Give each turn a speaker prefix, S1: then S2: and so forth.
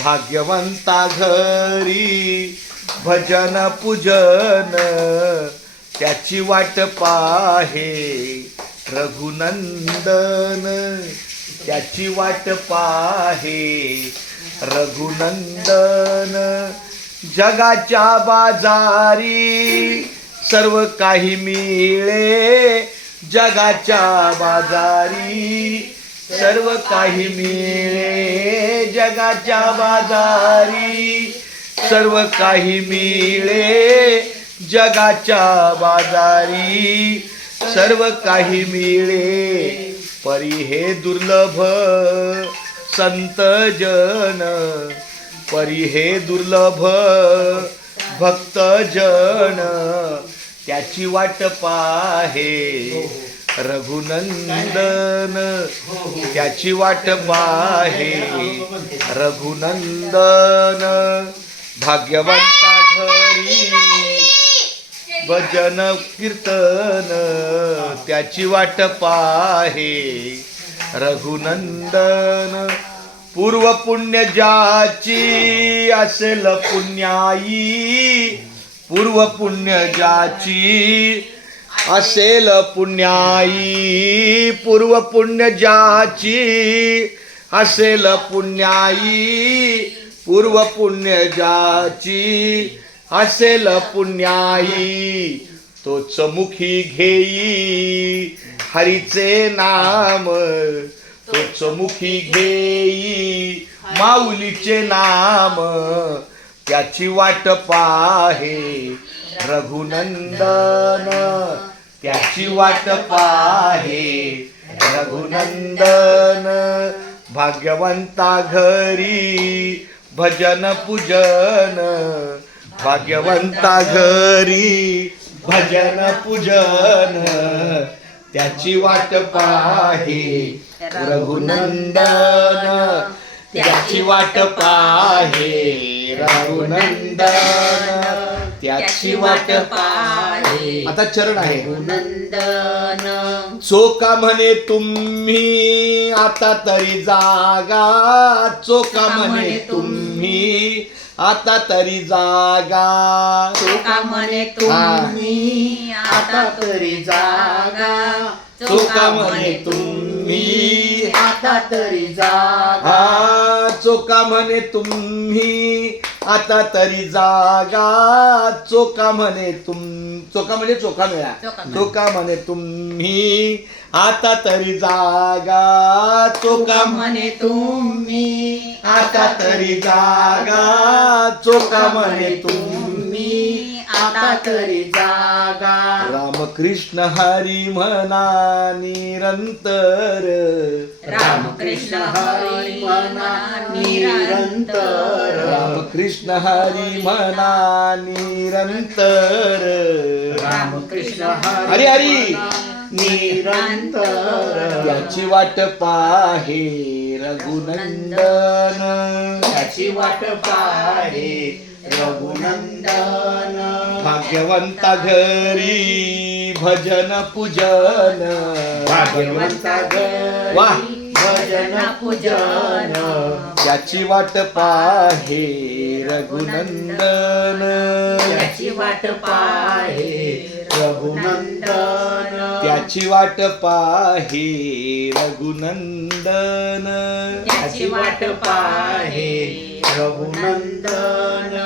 S1: भाग्यवंता घरी भजन पूजन त्याची वाट पाहे. रघुनंदन त्याची वाट पाहे. रघुनंदन जगाच्या बाजारी सर्व काही मिळे. जगाच्या बाजारी सर्व काही मिळे जगाच्या बाजारी. सर्व काही मिळे जगाच्या बाजारी. सर्व काही मिळे परी हे दुर्लभ संत जन. परी हे दुर्लभ भक्त जन. त्याची वाट पाहे. रघुनंदन त्याची वाट पाहे. रघुनंदन भाग्यवंता घरी. भजन कीर्तन त्याची वाट पाहे. रघुनंदन पूर्व पुण्य ज्याची असेल पुण्याई पूर्व पुण्य ज्याची असेल पुण्याई पूर्व पुण्य ज्याची असेल पुण्याई पूर्व पुण्य ज्याची असेल पुण्याई तो चमुखी घेई. हरीचे नाम तो चमुखी घेई. माऊलीचे नाम त्याची वाट पाहे. रघुनंदन त्याची वाट पाहे. रघुनंदन भाग्यवंता घरी भजन पूजन. भाग्यवंता घरी भजन पूजन. त्याची वाट पाहे. रघुनंदन त्याची वाट पाहे. रघुनंदन त्याची वाट
S2: पाहे
S1: आता चरण आहे.
S2: नंदन.
S1: चोका म्हणे तुम्ही आता तरी जागा. चोका म्हणे तुम्ही आता तरी जागा.
S2: चोका म्हणे तुम्ही आता तरी जागा.
S1: चोका म्हणे तुम्ही
S2: आता तरी जागा.
S1: चोका म्हणे तुम्ही आता तरी जागा चोका म्हणे तुम चोका म्हणजे चोका मिळा.
S2: चोका
S1: म्हणे तुम्ही आता तरी जागा चोका
S2: म्हणे तुम्ही
S1: आता तरी जागा चोका म्हणे तुम्ही
S2: आता तरी जागा.
S1: रामकृष्ण हरी म्हणा निरंतर
S2: रामकृष्ण हरी म्हणा निरंतर
S1: रामकृष्ण हरी म्हणा निरंतर
S2: रामकृष्ण
S1: हरी हरी.
S2: निरंतर
S1: याची वाट पाहे रघुनंदन.
S2: त्याची वाट पाहे रघुनंदन.
S1: भाग्यवंता घरी भजन पूजन.
S2: भाग्यवंता
S1: वाह
S2: भजन पूजन.
S1: याची वाट पाहे रघुनंदन.
S2: त्याची वाट पाहे रघुनंदन.
S1: त्याची वाट पाहे रघुनंदन.
S2: त्याची वाट पाहे रघुनंदन.